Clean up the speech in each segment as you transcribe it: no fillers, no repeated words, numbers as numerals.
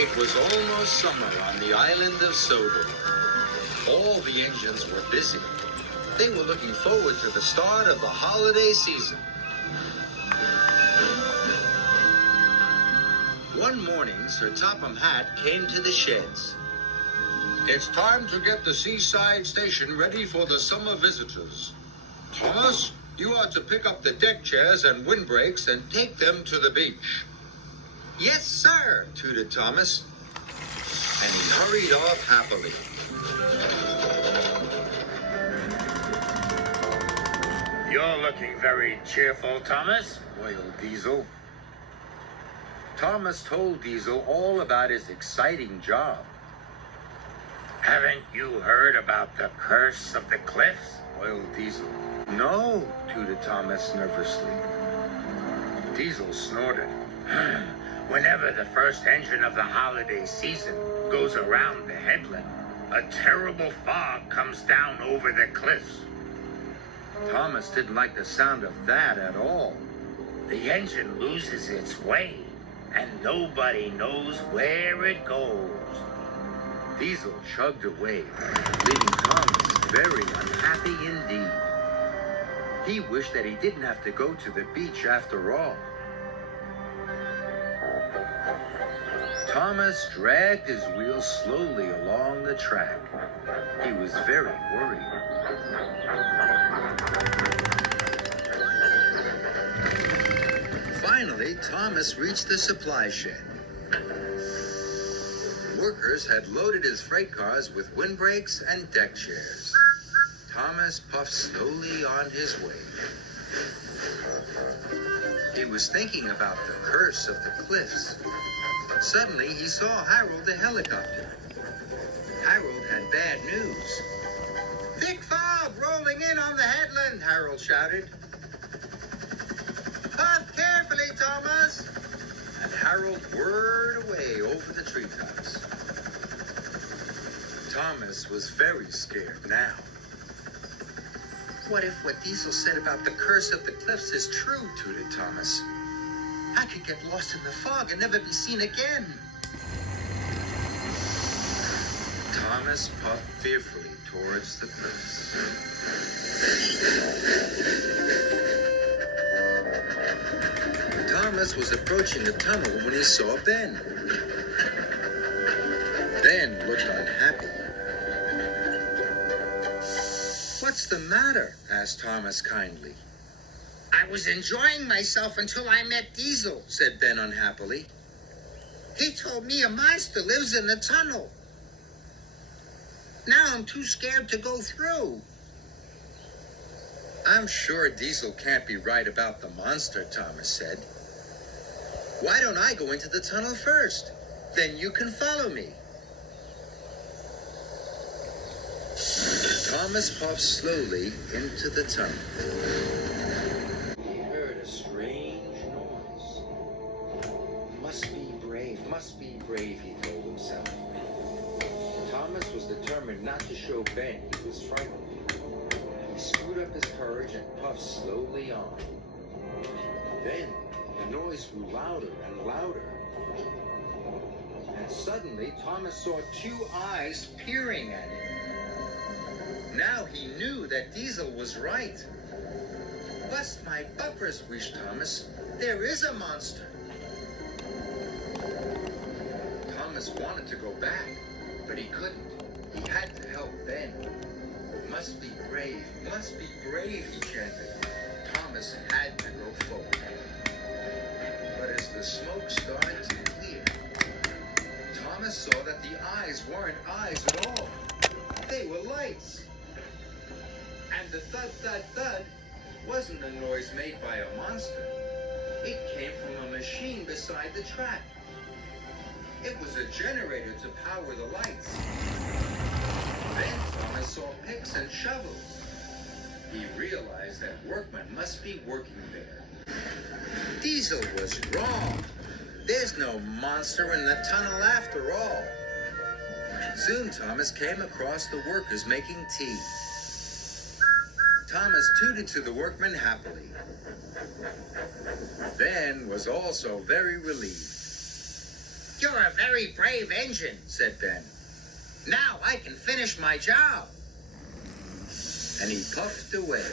It was almost summer on the island of Sodor. All the engines were busy. They were looking forward to the start of the holiday season. One morning, Sir Topham Hatt came to the sheds. It's time to get the seaside station ready for the summer visitors. Thomas, you are to pick up the deck chairs and windbreaks and take them to the beach. Yes, sir, tooted Thomas. And he hurried off happily. You're looking very cheerful, Thomas, wailed Diesel. Thomas told Diesel all about his exciting job. Haven't you heard about the curse of the cliffs? Wailed Diesel. No, tooted Thomas nervously. Diesel snorted. Whenever the first engine of the holiday season goes around the headland, a terrible fog comes down over the cliffs. Thomas didn't like the sound of that at all. The engine loses its way, and nobody knows where it goes. Diesel chugged away, leaving Thomas very unhappy indeed. He wished that he didn't have to go to the beach after all. Thomas dragged his wheel slowly along the track. He was very worried. Finally, Thomas reached the supply shed. Workers had loaded his freight cars with windbreaks and deck chairs. Thomas puffed slowly on his way. He was thinking about the curse of the cliffs. Suddenly, he saw Harold the helicopter. Harold had bad news. Thick fog rolling in on the headland, Harold shouted. Puff carefully, Thomas. And Harold whirred away over the treetops. Thomas was very scared now. What if what Diesel said about the curse of the cliffs is true, tooted Thomas? I could get lost in the fog and never be seen again. Thomas puffed fearfully towards the cliffs. Thomas was approaching the tunnel when he saw Ben. Ben looked unhappy. What's the matter? Asked Thomas kindly. I was enjoying myself until I met Diesel, said Ben unhappily. He told me a monster lives in the tunnel. Now I'm too scared to go through. I'm sure Diesel can't be right about the monster, Thomas said. Why don't I go into the tunnel first? Then you can follow me. Thomas puffed slowly into the tunnel. He heard a strange noise. Must be brave, he told himself. Thomas was determined not to show Ben he was frightened. He screwed up his courage and puffed slowly on. Then the noise grew louder and louder. And suddenly Thomas saw two eyes peering at him. Now he knew that Diesel was right. Bust my buffers, wished Thomas. There is a monster. Thomas wanted to go back, but he couldn't. He had to help Ben. Must be brave, he chanted. Thomas had to go forward. But as the smoke started to clear, Thomas saw that the eyes weren't eyes at all. They were lights. And the thud, thud, thud wasn't a noise made by a monster. It came from a machine beside the track. It was a generator to power the lights. Then Thomas saw picks and shovels. He realized that workmen must be working there. Diesel was wrong. There's no monster in the tunnel after all. Soon Thomas came across the workers making tea. Thomas tooted to the workmen happily. Ben was also very relieved. You're a very brave engine, said Ben. Now I can finish my job. And he puffed away.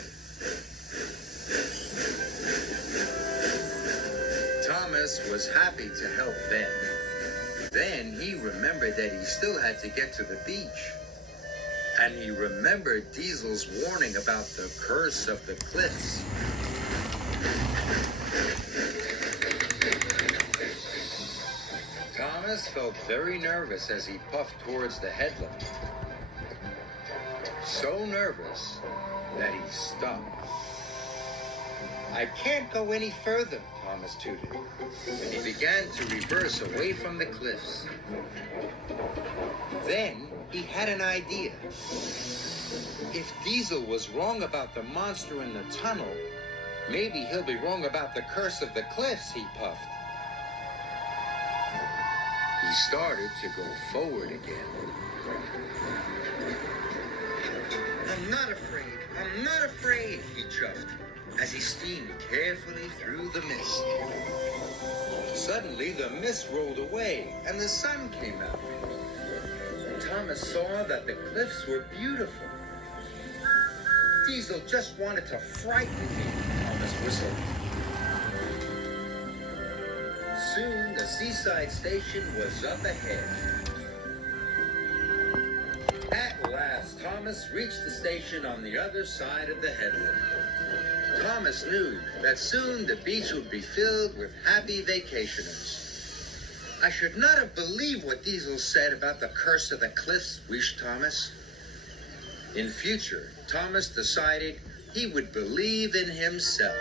Thomas was happy to help Ben. Then he remembered that he still had to get to the beach. And he remembered Diesel's warning about the curse of the cliffs. Thomas felt very nervous as he puffed towards the headland. So nervous that he stopped. I can't go any further, Thomas tooted, and he began to reverse away from the cliffs. Then he had an idea. If Diesel was wrong about the monster in the tunnel, maybe he'll be wrong about the curse of the cliffs, he puffed. He started to go forward again. I'm not afraid, he chuffed, as he steamed carefully through the mist. Suddenly, the mist rolled away, and the sun came out. Thomas saw that the cliffs were beautiful. Diesel just wanted to frighten me, Thomas whistled. Soon, the seaside station was up ahead. At last, Thomas reached the station on the other side of the headland. Thomas knew that soon the beach would be filled with happy vacationers. I should not have believed what Diesel said about the curse of the cliffs, wished Thomas. In future, Thomas decided he would believe in himself.